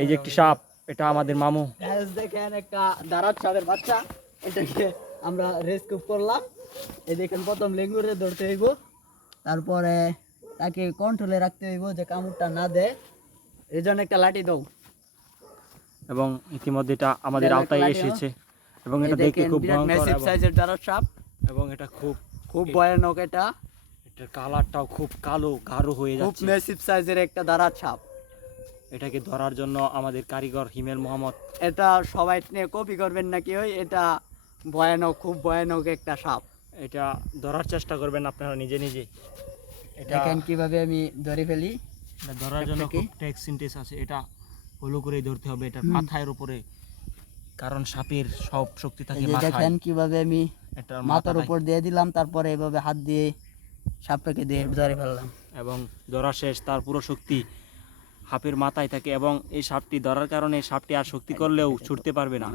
এই যে একটি সাপ, এটা আমাদের মামু। গাইস দেখেন একটা দারাত সাপের বাচ্চা, এটাকে আমরা রেস্কিউ করলাম। এই দেখেন প্রথম লেঙ্গুরে ধরতে হইব, তারপরে তাকে কন্ট্রোলে রাখতে হইব যে কামড়টা না দেয়। এই জন্য একটা লাঠি দাও। এবং ইতিমধ্যে এটা আমাদের আওতায় এসেছে এবং এটা দেখতে খুব ভয়ঙ্কর সাইজের দারাত সাপ এবং এটা খুব খুব ভয়ানক। এটার কালারটাও খুব কালো গাঢ় হয়ে খুব যাচ্ছে। ম্যাসিভ সাইজের একটা দারাত সাপ। এটাকে ধরার জন্য আমাদের কারিগর হিমেল মোহাম্মদ। এটা সবাই নিয়ে কপি করবেন নাকি, ওই এটা ভয়ানক, খুব ভয়ানক একটা সাপ। এটা ধরার চেষ্টা করবেন আপনারা নিজে নিজে। এটা দেখেন কিভাবে আমি ধরে ফেলি। এটা ধরার জন্য খুব টেকসিনটেস আছে। এটা হলো করেই ধরতে হবে, এটা মাথার উপরে, কারণ সাপের সব শক্তি থাকে মাথায়। দেখেন কিভাবে আমি এটার মাথার উপর দিয়ে দিলাম, তারপরে এভাবে হাত দিয়ে সাপটাকে দিয়ে ধরে ফেললাম এবং ধরা শেষ। তার পুরো শক্তি সাপের মাথায় থাকে এবং এই সাপটি ধরার কারণে সাপটি আর শক্তি করলেও ছুটতে পারবে না।